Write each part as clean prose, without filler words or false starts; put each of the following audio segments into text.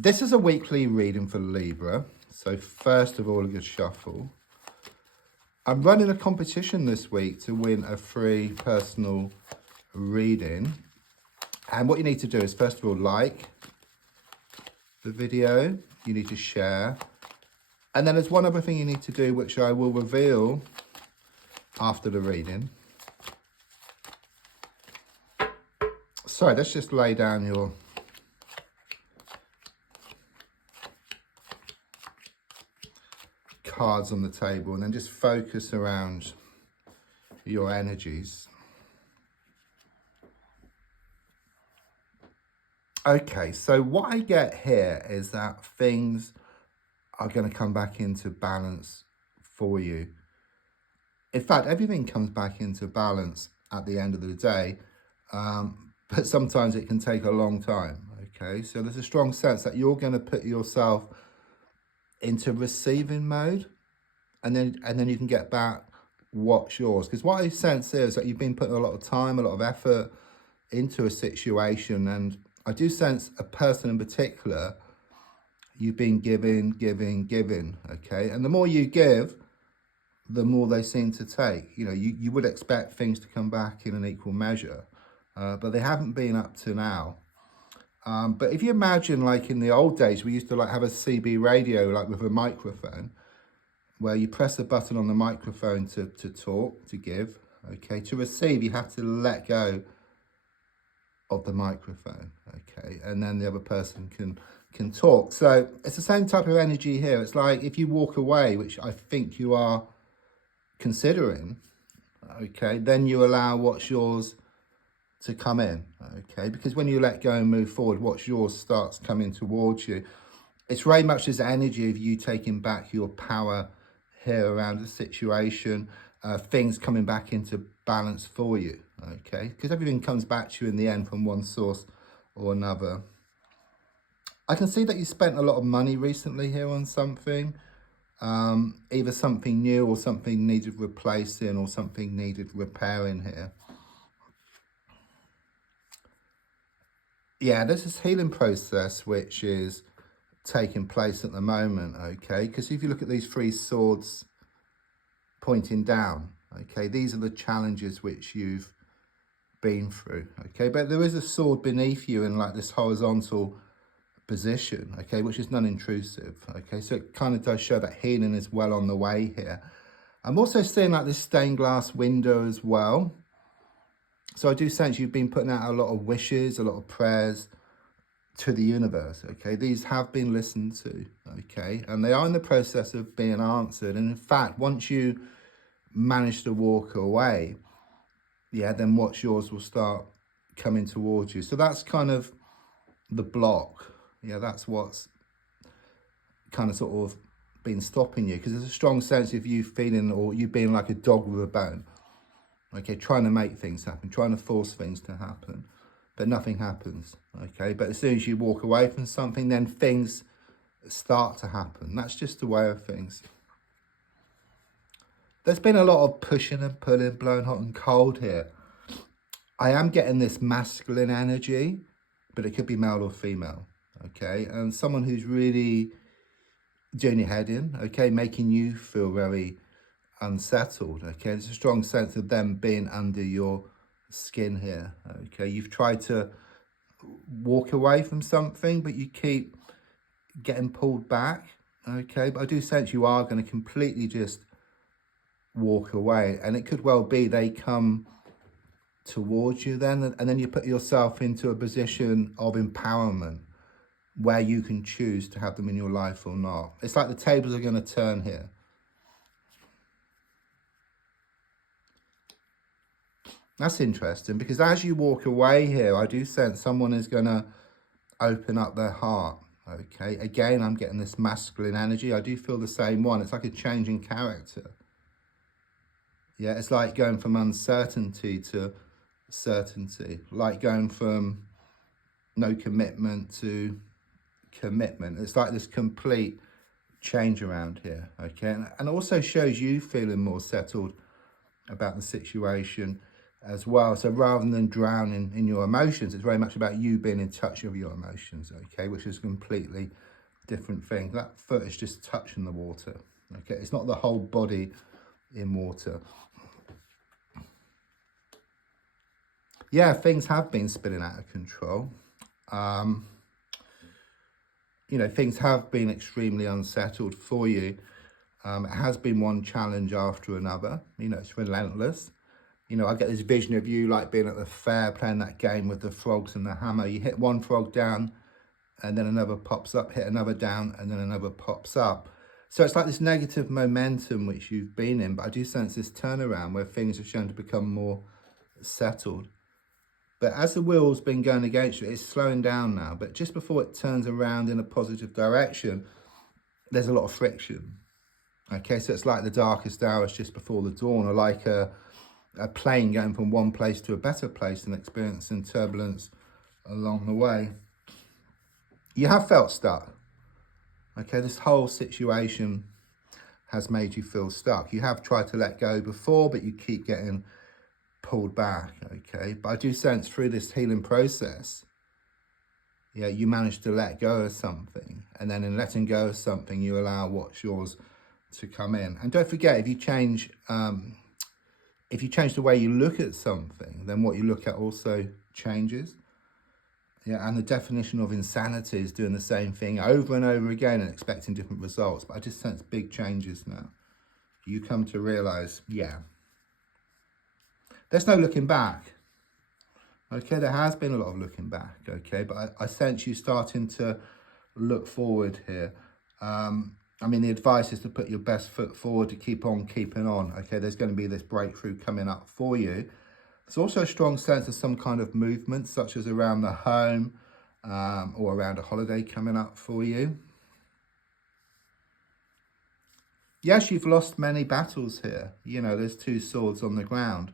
This is a weekly reading for Libra. So first of all, a good shuffle. I'm running a competition this week to win a free personal reading. And what you need to do is, first of all, like the video. You need to share. And then there's one other thing you need to do, which I will reveal after the reading. So let's just lay down your cards on the table and then just focus around your energies. Okay, so what I get here is that things are going to come back into balance for you. In fact, everything comes back into balance at the end of the day, but sometimes it can take a long time. Okay, so there's a strong sense that you're going to put yourself into receiving mode, and then you can get back what's yours. Because what I sense is that you've been putting a lot of time, a lot of effort into a situation, and I do sense a person in particular, you've been giving, okay? And the more you give, the more they seem to take. You know, you would expect things to come back in an equal measure, but they haven't been up to now. But if you imagine, like in the old days, we used to like have a CB radio, like with a microphone, where you press a button on the microphone to talk, to give, okay? To receive, you have to let go of the microphone, okay? And then the other person can talk. So it's the same type of energy here. It's like if you walk away, which I think you are considering, okay, then you allow what's yours to come in, okay? Because when you let go and move forward, what's yours starts coming towards you. It's very much this energy of you taking back your power here around the situation, things coming back into balance for you, okay? Because everything comes back to you in the end from one source or another. I can see that you spent a lot of money recently here on something, either something new or something needed replacing or something needed repairing here. Yeah, there's this healing process which is taking place at the moment, okay? Because if you look at these three swords pointing down, okay, these are the challenges which you've been through, okay? But there is a sword beneath you in like this horizontal position, okay, which is non-intrusive, okay? So it kind of does show that healing is well on the way here. I'm also seeing like this stained glass window as well. So I do sense you've been putting out a lot of wishes, a lot of prayers to the universe, okay? These have been listened to, okay? And they are in the process of being answered. And in fact, once you manage to walk away, yeah, then what's yours will start coming towards you. So that's kind of the block. Yeah, that's what's kind of sort of been stopping you, because there's a strong sense of you feeling, or you being like a dog with a bone. Okay, trying to make things happen, trying to force things to happen, but nothing happens, okay? But as soon as you walk away from something, then things start to happen. That's just the way of things. There's been a lot of pushing and pulling, blowing hot and cold here. I am getting this masculine energy, but it could be male or female, okay? And someone who's really doing your head in, okay, making you feel very unsettled, okay? There's a strong sense of them being under your skin here, okay? You've tried to walk away from something, but you keep getting pulled back, okay? But I do sense you are going to completely just walk away, and it could well be they come towards you then, and then you put yourself into a position of empowerment where you can choose to have them in your life or not. It's like the tables are going to turn here. That's interesting, because as you walk away here, I do sense someone is going to open up their heart, okay? Again, I'm getting this masculine energy. I do feel the same one. It's like a change in character. Yeah, it's like going from uncertainty to certainty, like going from no commitment to commitment. It's like this complete change around here, okay? And it also shows you feeling more settled about the situation. as well. So rather than drowning in your emotions, it's very much about you being in touch with your emotions, okay, which is a completely different thing. That foot is just touching the water, okay? It's not the whole body in water. Yeah, things have been spinning out of control. Things have been extremely unsettled for you. It has been one challenge after another. It's relentless. I get this vision of you like being at the fair playing that game with the frogs and the hammer. You hit one frog down and then another pops up, hit another down and then another pops up. So it's like this negative momentum which you've been in, but I do sense this turnaround where things are shown to become more settled. But as the wheel's been going against you, it's slowing down now. But just before it turns around in a positive direction, there's a lot of friction. Okay, so it's like the darkest hours just before the dawn, or like a plane going from one place to a better place and experiencing turbulence along the way. You have felt stuck. Okay, this whole situation has made you feel stuck. You have tried to let go before, but you keep getting pulled back, okay? But I do sense through this healing process, you manage to let go of something. And then in letting go of something, you allow what's yours to come in. And don't forget, if you change the way you look at something, then what you look at also changes. Yeah, and the definition of insanity is doing the same thing over and over again and expecting different results. But I just sense big changes now. You come to realize, there's no looking back. Okay, there has been a lot of looking back, okay, but I sense you starting to look forward here. The advice is to put your best foot forward, to keep on keeping on, okay? There's going to be this breakthrough coming up for you. There's also a strong sense of some kind of movement, such as around the home or around a holiday coming up for you. Yes, you've lost many battles here. There's 2 swords on the ground,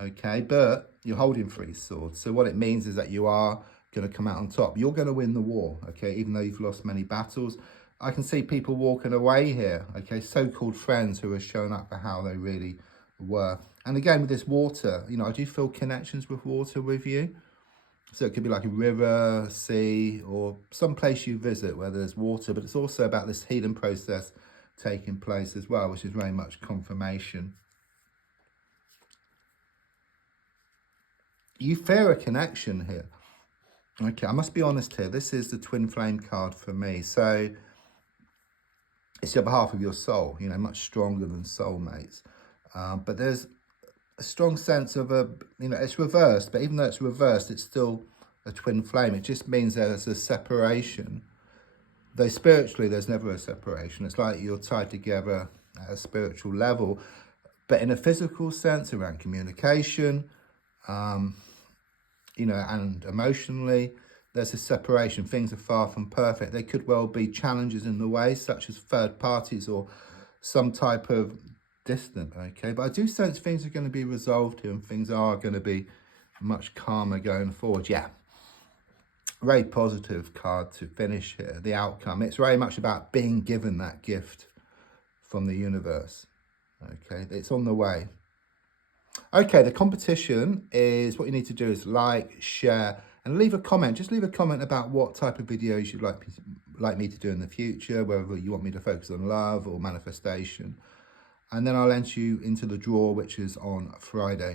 okay? But you're holding 3 swords. So what it means is that you are going to come out on top. You're going to win the war, okay? Even though you've lost many battles. I can see people walking away here, okay? So-called friends who are showing up for how they really were. And again, with this water, I do feel connections with water with you. So it could be like a river, sea, or some place you visit where there's water. But it's also about this healing process taking place as well, which is very much confirmation. You fear a connection here. Okay, I must be honest here. This is the twin flame card for me. So it's the other half of your soul, much stronger than soulmates. But there's a strong sense of it's reversed, but even though it's reversed, it's still a twin flame. It just means there's a separation. Though spiritually, there's never a separation. It's like you're tied together at a spiritual level, but in a physical sense around communication, and emotionally, there's a separation. Things are far from perfect. There could well be challenges in the way, such as third parties or some type of distant, okay? But I do sense things are going to be resolved here and things are going to be much calmer going forward. Yeah, very positive card to finish here. The outcome, it's very much about being given that gift from the universe, okay? It's on the way. Okay, the competition is, what you need to do is like, share, and leave a comment. Just leave a comment about what type of videos you'd like me to do in the future, whether you want me to focus on love or manifestation. And then I'll enter you into the draw, which is on Friday.